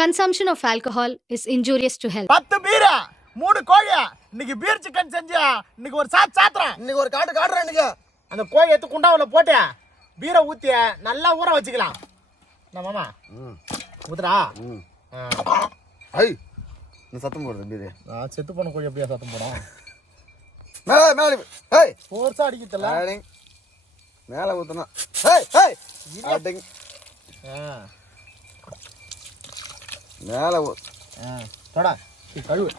Consumption of alcohol is injurious to health. 10 Pira 3 கோழி இன்னைக்கு beer chicken செஞ்சா இன்னைக்கு ஒரு சாத்துறேன் இன்னைக்கு ஒரு காட்டுறேன் இன்னைக்கு அந்த கோழி எடுத்து குண்டாவுல போட்டு பீரை ஊத்தி நல்லா ஊற வச்சுக்கலாம் என்ன மாமா ஊத்துறா ஐ நீ சத்தம் போடுற பீரே செத்து போன கோழி எப்படியா சத்தம் போடும் மேல ஏய் ஃபோர்ஸா அடிக்கல மேல ஊத்துனா ஏய் ஏய் அடிங் மேல போடா கழுவு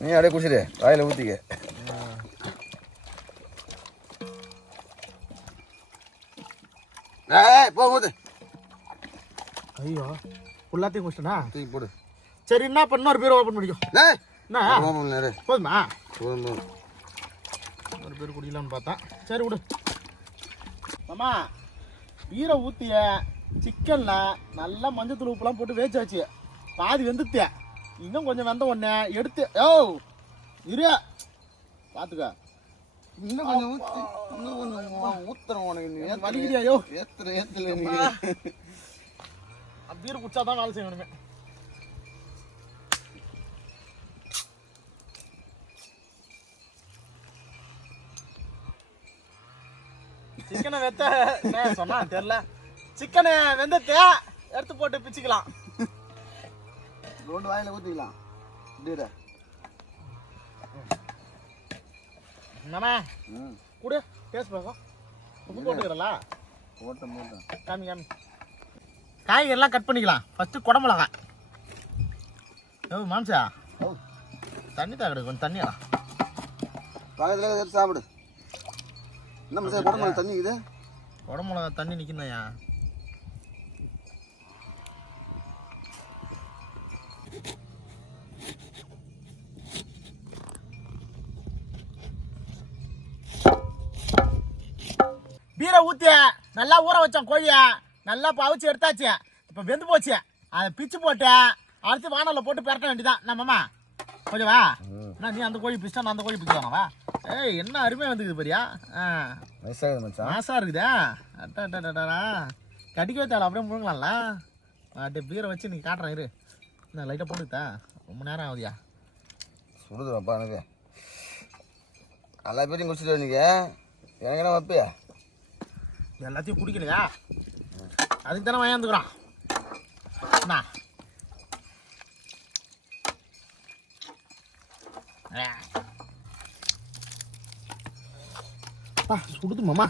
நீ அப்படியே குடிச்சிரு வாயில ஊத்திக்க ஏய் போ ஊத்து ஐயோ எல்லாத்தையும் குடிச்சிட்டா தூக்கி போடு சரி என்ன பண்ண ஒரு பேர் ஓபன் பண்ணிக்கோ ஏய் என்ன ஓபன் பண்ணு போதுமா போதும் ஒரு பேர் குடிக்கலாம்னு பார்த்தா சரி விடு மாமா பீரை ஊற்றிய சிக்கன்ல நல்லா மஞ்சத்தூள் உப்புலாம் போட்டு வேச்சாச்சு பாதி வெந்துத்திய இன்னும் கொஞ்சம் வெந்த உடனே எடுத்து இரு பார்த்துக்க இன்னும் கொஞ்சம் ஊத்தி இன்னும் கொஞ்சம் ஊத்துறேன் உனக்கு நீ வலிக்குதியா யோ ஏத்துல நீ பீர் குடிச்சா தான் வேலை செய்யணுமே சிக்கனை வெத்த சொன்னா தெரியல சிக்கனை வெந்தத்தை எடுத்து போட்டு பிச்சுக்கலாம் ரெண்டு வாயில ஊத்திக்கலாம் இப்படியே என்னண்ணா கூட டேஸ்ட் பார்க்க உப்பு போட்டுக்கிறல போட்டேன் காமி காய்கறிலாம் கட் பண்ணிக்கலாம் ஃபஸ்ட்டு குடமிளகாய் மாம்சா தண்ணி தான் கிடைக்கும் கொஞ்சம் தண்ணியா பக்கத்தில் எடுத்து சாப்பிடு என்ன மனுஷன் குடமிளகா தண்ணி இது குடமிளகா தண்ணி நிற்கணும்யா பீரை ஊற்றி நல்லா ஊற வச்சோம் கோழியை நல்லா பவிச்சு எடுத்தாச்சு இப்போ வெந்து போச்சு அதை பிச்சு போட்டு அடுத்து வானலில் போட்டு பெரட்ட வேண்டியதான் நம்மம்மா கொஞ்சம் வா என்ன நீ அந்த கோழி பிச்சா நான் அந்த கோழி பிச்சுவாங்கவா ஏய் என்ன அருமையாக வந்துக்குது பாரியா மாசா இருக்குதா அட்டா கடிக்கவே தேவை அப்படியே முழுங்கலாம்ல அப்படியே பீரை வச்சு நீ காட்டுறேன் இரு என்ன லைட்டாக போட்டுக்கிட்டா ரொம்ப நேரம் ஆகுதியா சுடுதுப்பா எனக்கு எல்லா பேரையும் குடிச்சிட்டு நீங்க எனக்கு என்ன வைப்பியா எல்லாத்தையும் குடிக்கலையா அதுக்கு தானே வாங்கிக்கிறோம் என்ன சுடுது மாமா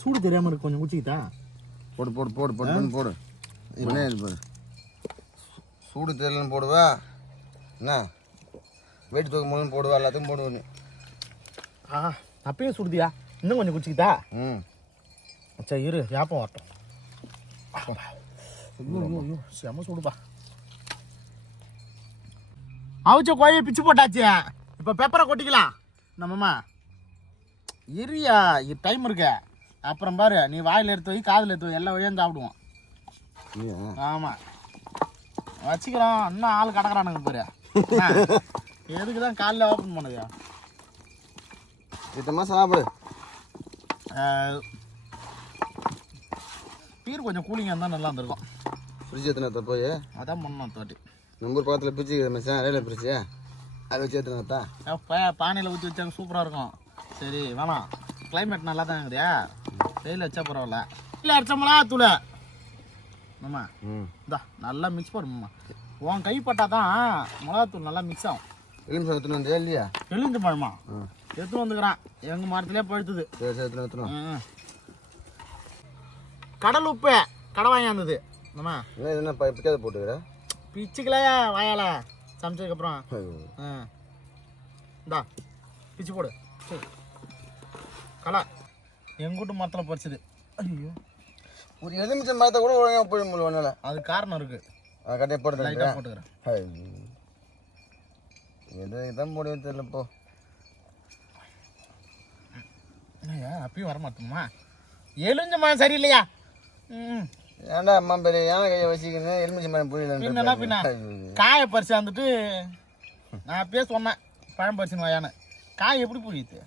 சூடு தெரியாம இருக்கு கொஞ்சம் குடிச்சிக்கிட்டா போடு போடு போடு போடு போடு என்ன போடு சூடு தெரியலன்னு போடுவா என்ன வெயிட் தூக்க முடியலன்னு போடுவா எல்லாத்தையும் போடுவேன் அப்பயும் சுடுதியா இன்னும் கொஞ்சம் குடிச்சிக்கிட்டா அச்சா இரு யாப்பம் வரட்டும் ஐயோ செம சூடுப்பா அவிச்ச கோழியை பிச்சு போட்டாச்சு இப்போ பெப்பரை கொட்டிக்கலாம் நம்மம்மா இரியா டைம் இருக்கு அப்புறம் பாரு நீ வாயில் எடுத்து வை காதில் எடுத்து வை எல்லா வழியும் சாப்பிடுவோம் ஆமாம் வச்சுக்கிறோம் இன்னும் ஆள் கிடக்குறானுங்க பாரு எதுக்கு தான் காலைல ஓப்பன் பண்ணதையா சுத்தமாக சாப்பிடு பீர் கொஞ்சம் கூலிங்காக இருந்தால் நல்லா இருந்திருக்கும் ஃப்ரிட்ஜ் எத்தனை போய் அதான் பண்ணோம் தோட்டி நம்ம பக்கத்தில் பிரிச்சு மச்சான் ரயில்வே பிரிச்சு அதை வச்சு எத்தனை பானையில் ஊற்றி வச்சாங்க சூப்பராக இருக்கும் சரி வேணாம் கிளைமேட் நல்லா தான் இருக்குதா வெயில் வச்சா பரவாயில்ல இல்லை அடிச்சோம்னா தூள் ஆமா இந்தா நல்லா மிக்ஸ் பண்ணுமா உன் கைப்பட்டா தான் மிளகாத்தூள் நல்லா மிக்ஸ் ஆகும் எலுமிச்சம் எடுத்துன்னு வந்தியா இல்லையா எலுமிச்சம் பழமா எடுத்துன்னு வந்துக்கிறான் எங்கள் மரத்துலேயே பழுத்துது கடல் உப்பு கடை வாங்கியாந்தது ஆமா என்ன பிடிக்காத போட்டுக்கிற பிச்சுக்கலையா வாயால சமைச்சதுக்கப்புறம் இந்தா பிச்சு போடு களை எங்கூட்டு மரத்தில் பறிச்சது ஐயோ ஒரு எலுமிச்சம் மரத்தை கூட ஒழுங்காக போய் முடியல அது காரணம் இருக்கு கட்டியை போட்டு லைட்டாக போட்டுக்கிறேன் எது இதான் முடியும் தெரியல இப்போ என்னையா அப்பயும் வரமாட்டோமா எலுமிச்சமா சரியில்லையா ஏன்டா அம்மா பெரிய யானை கையை வச்சுக்கணும் எலுமிச்சம் மரம் புரியல பின்ன காயை பறிச்சு வந்துட்டு நான் அப்பயே சொன்னேன் பழம் பறிச்சுன்னு வாயானு காய் எப்படி புரியுது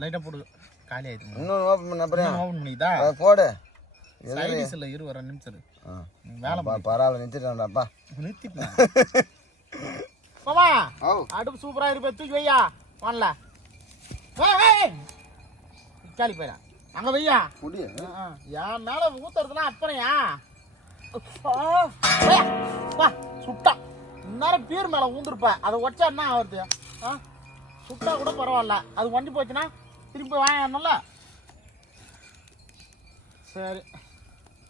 லைட்டாக போடு காலி ஆயிடுச்சு இன்னொன்று ஓப்பன் பண்ண அப்புறம் ஓப்பன் பண்ணிதா போடு சைடிஸ் இல்லை இரு ஒரு நிமிஷம் வேலை பரவாயில்ல நிறுத்திட்டான்டாப்பா நிறுத்திட்டேன் மாமா அடுப்பு சூப்பராக இருப்பேன் தூக்கி வையா வாங்கல காலி போயிடா அங்கே வையா என் மேலே ஊத்துறதுனா அப்புறம்யா வா சுட்டா இந்நேரம் பீர் மேலே ஊந்துருப்பேன் அதை உடச்சா என்ன ஆகுது சுட்டா கூட பரவாயில்ல அது ஒண்டி போச்சுன்னா திருப்பி வாங்கணும்ல சரி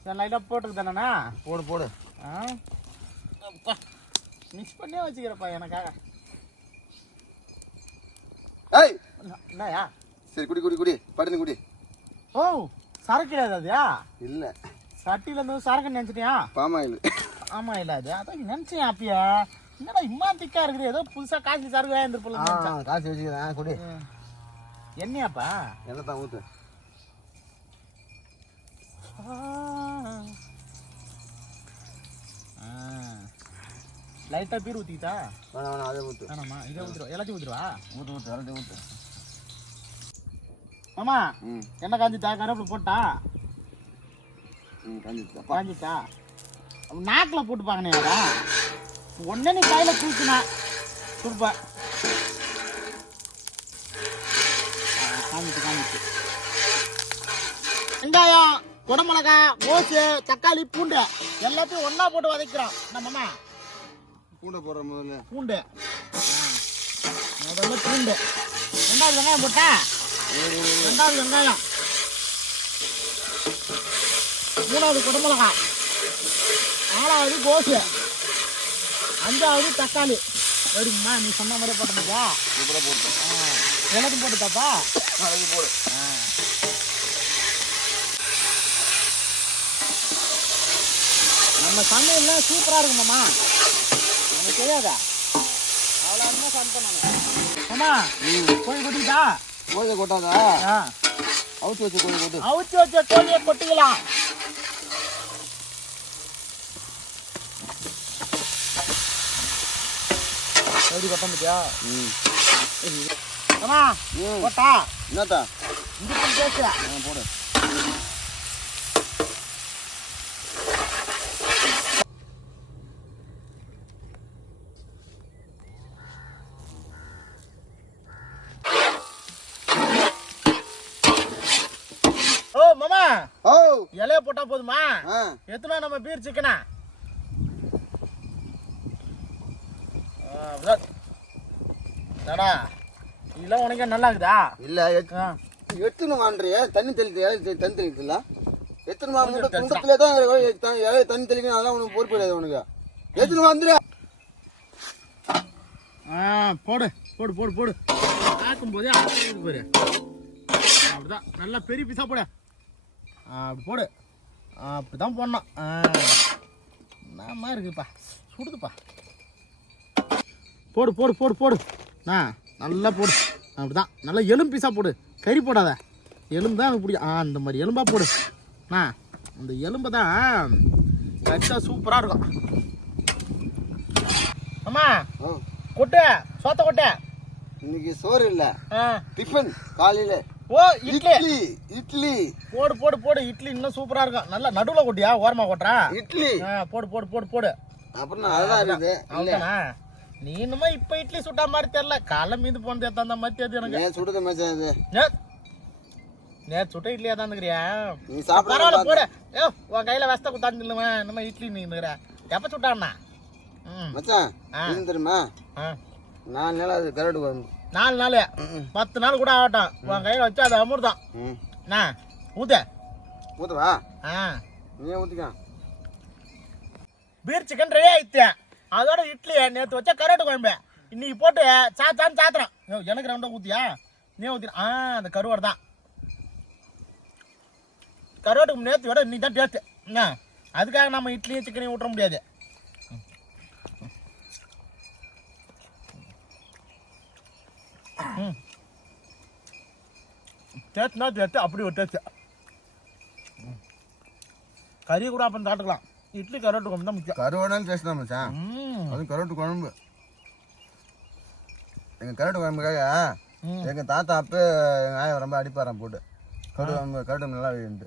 சரி லைட்டாக போட்டுக்கு தானேண்ணா போடு போடு மிக்ஸ் பண்ணியே வச்சுக்கிறப்பா எனக்காக ஏய் என்னயா சரி குடி குடி குடி படுத்து குடி ஓ சரக்கு கிடையாது அதுயா இல்லை சட்டியிலேருந்து சரக்கு நினச்சிட்டியா பாமாயில் ஆமாம் இல்லை அது அதான் நினச்சேன் அப்பயா என்னடா இம்மா திக்கா இருக்குது ஏதோ புதுசாக காசு சரக்கு வாங்கிருப்போம் காசு வச்சுக்கிறேன் குடி என்னையாப்பா என்ன தான் ஊற்று லைட்டாக பீர் ஊற்றிக்கிட்டா வேணாம் வேணாம் அதே ஊற்று வேணாம்மா இதை ஊற்றுருவா எல்லாத்தையும் ஊற்றுருவா ஊற்று ஊற்று எல்லாத்தையும் ஊற்று ஆமா என்ன காஞ்சிட்டா கருவேப்பிலை போட்டா காஞ்சிட்டா நாக்கில் போட்டு பாக்கணையாடா உடனே நீ கையில் தூக்கினா கொடுப்ப காஞ்சிட்டு காஞ்சிட்டு வெங்காயம் குடமிளகா கோசு தக்காளி பூண்டு எல்லாத்தையும் ஒன்றா போட்டு வதக்கிறோம் நம்மம்மா பூண்டை போடுற முதல்ல பூண்டு முதல்ல பூண்டு ரெண்டாவது வெங்காயம் போட்டா ரெண்டாவது வெங்காயம் மூணாவது குடமிளகா நாலாவது கோசு அஞ்சாவது தக்காளி எப்படிங்கம்மா நீ சொன்ன மாதிரி போட்டோம்ப்பா சூப்பராக போட்டோம் எல்லாத்தையும் போட்டுட்டாப்பா அது போடு நம்ம சமையல்லாம் சூப்பராக இருக்குமாம்மா எனக்கு தெரியாதா அவ்வளோ அருமையாக சமைப்பேன் நான் அம்மா கோழி கொட்டிக்கிட்டா கோழியை கொட்டாதா அவுச்சு வச்ச கோழி கொட்டு அவுச்சு வச்ச கோழியை கொட்டிக்கலாம் எப்படி கொட்ட முடியா அம்மா கொட்டா என்னத்தா இங்கிட்டு பேசு போடு ஓ மாமா ஓ இலைய போட்டா போதுமா ஆ எத்தனை நம்ம பீர் சிக்கனா தடா இதெல்லாம் உனக்கே நல்லா இருக்குதா இல்லை எத்தனை வாண்டுறிய தண்ணி தெளித்து தண்ணி தெளிக்கல எத்தனை குண்டத்திலே தான் இலைய தண்ணி தெளிக்கணும் அதெல்லாம் உனக்கு பொறுப்பு கிடையாது உனக்கு எத்தனை வந்துரு போடு போடு போடு போடு பார்க்கும் போதே பாரு அப்படிதான் நல்லா பெரிய பீஸா போடு அப்படி போடு அப்படிதான் போடணும் என்னமா இருக்குப்பா சுடுதுப்பா போடு போடு போடு போடு நல்லா போடு அப்படிதான் நல்லா எலும்பு பீஸா போடு கறி போடாத எலும்பு தான் எனக்கு பிடிக்கும் அந்த மாதிரி எலும்பா போடு அந்த எலும்பை தான் கச்சா சூப்பராக இருக்கும் அம்மா கொட்டு சோத்த கொட்டு இன்னைக்கு சோறு இல்ல டிஃபன் காலையில ஓ இட்லி இட்லி போடு போடு போடு இட்லி இன்னும் சூப்பரா இருக்கும் நல்லா நடுவுல கொட்டியா ஓரமா கொட்டுறா இட்லி போடு போடு போடு போடு அப்புறம் அதான் இருக்குது அவ்வளோதானா நீ இன்னுமா இப்ப இட்லி சுட்டா மாதிரி தெரியல காலை மீந்து போனது எத்தாந்த மாதிரி தெரியுது எனக்கு சுடுத மச்சான் இது நேற்று சுட்ட இட்லியா தான் இருக்கிறியா நீ சாப்பிட பரவாயில்ல போடு உன் கையில வசத்த குத்தாந்து இல்லைவன் நம்ம இட்லி நீ இருக்கிற எப்ப சுட்டாண்ணா மச்சான் தெரியுமா 4 நாள் அது கரடு வரும் 4 நாள் 10 நாள் கூட ஆகட்டும் உன் கையில வச்சு அது அமிர்தம் ஊத்துவா நீ ஊத்திக்க பீர் சிக்கன் ரெடி ஆயிடுச்சு அதோட இட்லி நேற்று வச்சா கருவாட்டு குழம்பு இன்னைக்கு போட்டு சாத்திரம் எனக்கு ரெண்டா ஊத்தியா நீ ஊத்தி அந்த கருவாடு தான் கருவாட்டுக்கு நேற்று விட இன்னைக்கு தான் டேஸ்ட்டு அதுக்காக நம்ம இட்லியும் சிக்கனையும் விட்டுற முடியாது டேஸ்ட்னா டேஸ்ட்டு அப்படி ஒரு டேஸ்ட்டு கறி கூட அப்போ சாப்பிட்டுக்கலாம் இட்லி கருவாட்டு குழம்பு தான் முக்கியம் கருவாடாலும் டேஸ்ட் தான் மச்சான் அதுவும் கருவாட்டு குழம்பு எங்கள் கருவாட்டு குழம்புக்காக எங்கள் தாத்தா அப்போ எங்கள் ஆயை ரொம்ப அடிப்பாரான் போட்டு கருவாட்டு நல்லா வேண்டு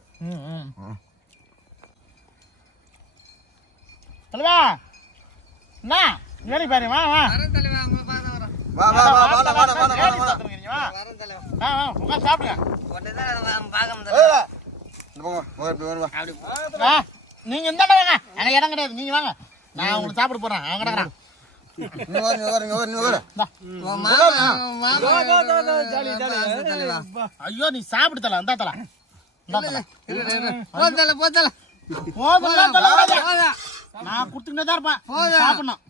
தலைவா என்ன வேலை பாரு வா வா வா வா வா வா வா வா வா உட்காந்து சாப்பிடுங்க நீங்க இந்த வாங்க எனக்கு இடம் கிடையாது நீங்க வாங்க நான் உங்களுக்கு சாப்பிட போறேன் அவன் கிடக்குறான் ஐயோ நீ சாப்பிடு தல அந்த தல நான் குடுத்துக்கிட்டே தான் இருப்பேன் சாப்பிடணும்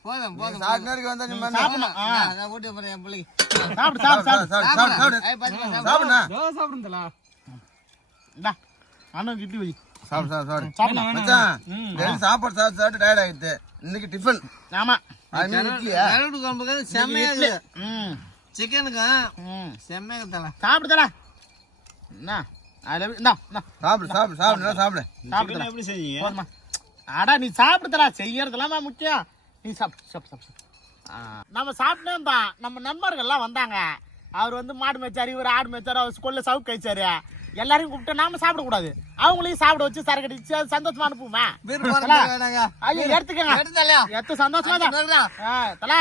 அண்ணன் இட்லி வை சாப்பாடு சாப்பிட்டு டயர்ட் ஆயிடுது இன்னைக்கு டிஃபன் ஆமா சிக்கனுக்கு செம்மையாக தலை சாப்பிடுதல என்ன சாப்பிடு சாப்பிடு சாப்பிடு சாப்பிடு சாப்பிடுதல எப்படி செய்வீங்க அடா நீ சாப்பிடுதலா செய்யறதுலாம் முக்கியம் நீ சாப்பிடு நம்ம சாப்பிட்டே தான் நம்ம நண்பர்கள்லாம் வந்தாங்க அவர் வந்து மாடு மேய்ச்சாரு இவர் ஆடு மேய்ச்சாரு அவர் கொள்ள சவுக்கு கழிச்சாரு எல்லாரையும் கூப்பிட்டு நாம சாப்பிடக்கூடாது அவங்களையும் சாப்பிட வச்சு சரக்கு அடிச்சு சந்தோஷமா அனுப்புமா ஐயோ எடுத்துக்கங்க எடுத்து சந்தோஷமா தான் தல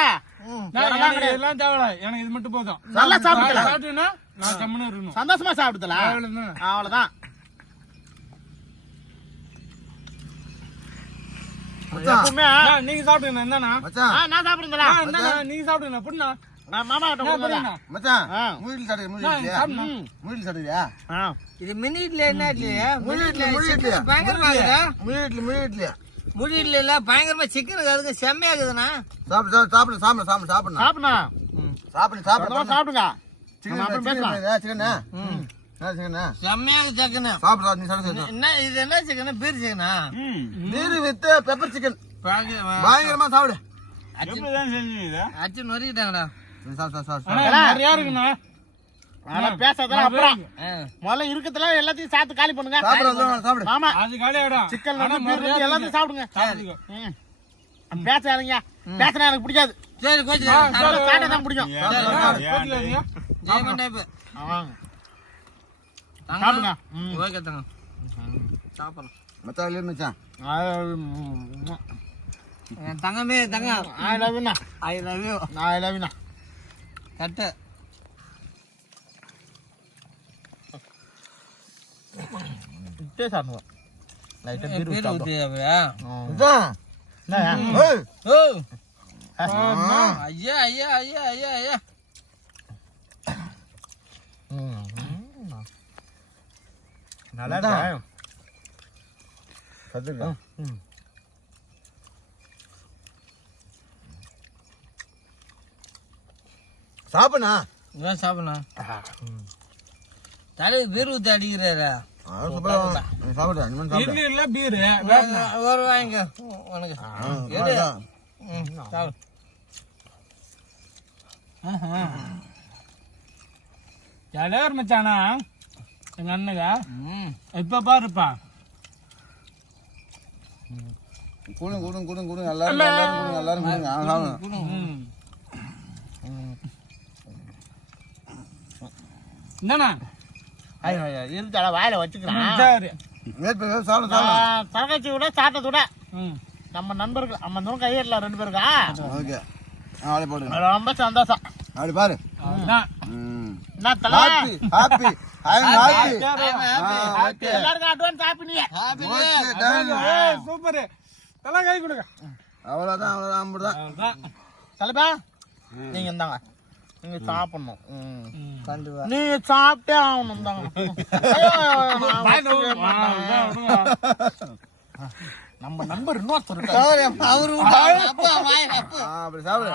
எல்லாம் தேவையில்ல எனக்கு இது மட்டும் போதும் நல்லா சாப்பிடுதல சாப்பிட்டீங்கன்னா நான் கம்முன்னு இருக்கணும் சந்தோஷமா சாப்பிடுதல அவ்வளவுதான் எப்பவுமே நீங்க சாப்பிடுங்க என்னண்ணா நான் சாப்பிடுங்களா நீங்க சாப்பிடுங்க புண்ணா மாமா கிட்ட மச்சான் மூடில சாப்பிடு மூடில சாப்பிடுறியா இது மினி இட்லி என்ன இட்லி முடி இட்லி இல்ல பயங்கரமா சிக்கனுக்கு அதுக்கு செம்மையா இருக்குதுண்ணா சாப்பிடு சாப்பிடு சாப்பிடு சாப்பிடு சாப்பிடு சாப்பிடணும் சாப்பிடு சாப்பிடு சாப்பிடுங்க செம்மையாக சிக்கனு சாப்பிடு நீ சாப்பிடு என்ன இது என்ன சிக்கனு பீர் சிக்கனா பீர் வித் பெப்பர் சிக்கன் பயங்கரமா சாப்பிடு அச்சு நொறுக்கிட்டாங்கடா நிறையா இருக்குண்ணா பேசாதெல்லாம் அப்புறம் முதல்ல இருக்கத்துல எல்லாத்தையும் சாப்பிட்டு காலி பண்ணுங்க சாப்பிடு ஆமா அது காலியாயிடும் சிக்கன் எல்லாத்தையும் சாப்பிடுங்க பேசாதீங்க பேசினா எனக்கு பிடிக்காது சரி கோச்சு சாப்பிட்டா தான் பிடிக்கும் ஜெயமன் டைப்பு சாப்பிடுங்க ஓகே தங்க சாப்பிடலாம் மச்சான் இல்ல மச்சான் தங்கமே தங்க I love you I love you I love you கட்டு இட்டே சாப்பிடுவோம் லைட்டா பீர் பீர் ஊத்தி ஊத்தியாவையா ஓ ஐயா ஐயா ஐயா ஐயா ஐயா நல்லா இருக்கா சத்துக்கா சாப்பிடுண்ணா இதான் சாப்பிடணும் தலைக்கு பீர் ஊற்றி அடிக்கிறாரு சாப்பிடு இட்லி இல்ல பீரு ஒரு வாங்க உனக்கு சாப்பிடு ஜாலியா மச்சானா எங்க அண்ணங்க இப்ப பாருப்பா கூடுங்க கூடுங்க கூடுங்க கூடுங்க எல்லாரும் எல்லாரும் கூடுங்க என்னண்ணா இருந்தா வாயில வச்சுக்கிறேன் சரி தரகாட்சி விட சாட்டத்தை விட நம்ம நண்பர்கள் நம்ம தூரம் கையேறல 2 பேருக்கா ஓகே ரொம்ப சந்தோஷம் அப்படி பாரு என்ன தல ஹாப்பி ஐ அம் ஹாப்பி எல்லாருக்கும் அட்வான்ஸ் ஹாப்பி சூப்பர் தலை கை கொடுங்க அவ்வளவுதான் அவ்வளவுதான் அப்படிதான் தலைப்பா நீங்க இருந்தாங்க நீங்க சாப்பிடணும் கண்டிப்பா நீங்க சாப்பிட்டே ஆகணும் தாங்க நம்ம நண்பர் இன்னொருத்தர் இருக்காரு அவரு அப்படி சாப்பிடு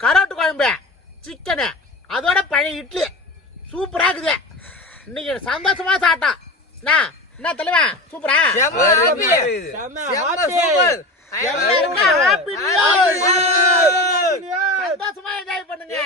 கரோட்டு குழம்பு சிக்கனு அதோட பழைய இட்லி சூப்பரா இருக்குது இன்னைக்கு சந்தோஷமா சாப்பிட்டான் என்ன தலைவா சூப்பரா சந்தோஷமா என்ஜாய் பண்ணுங்க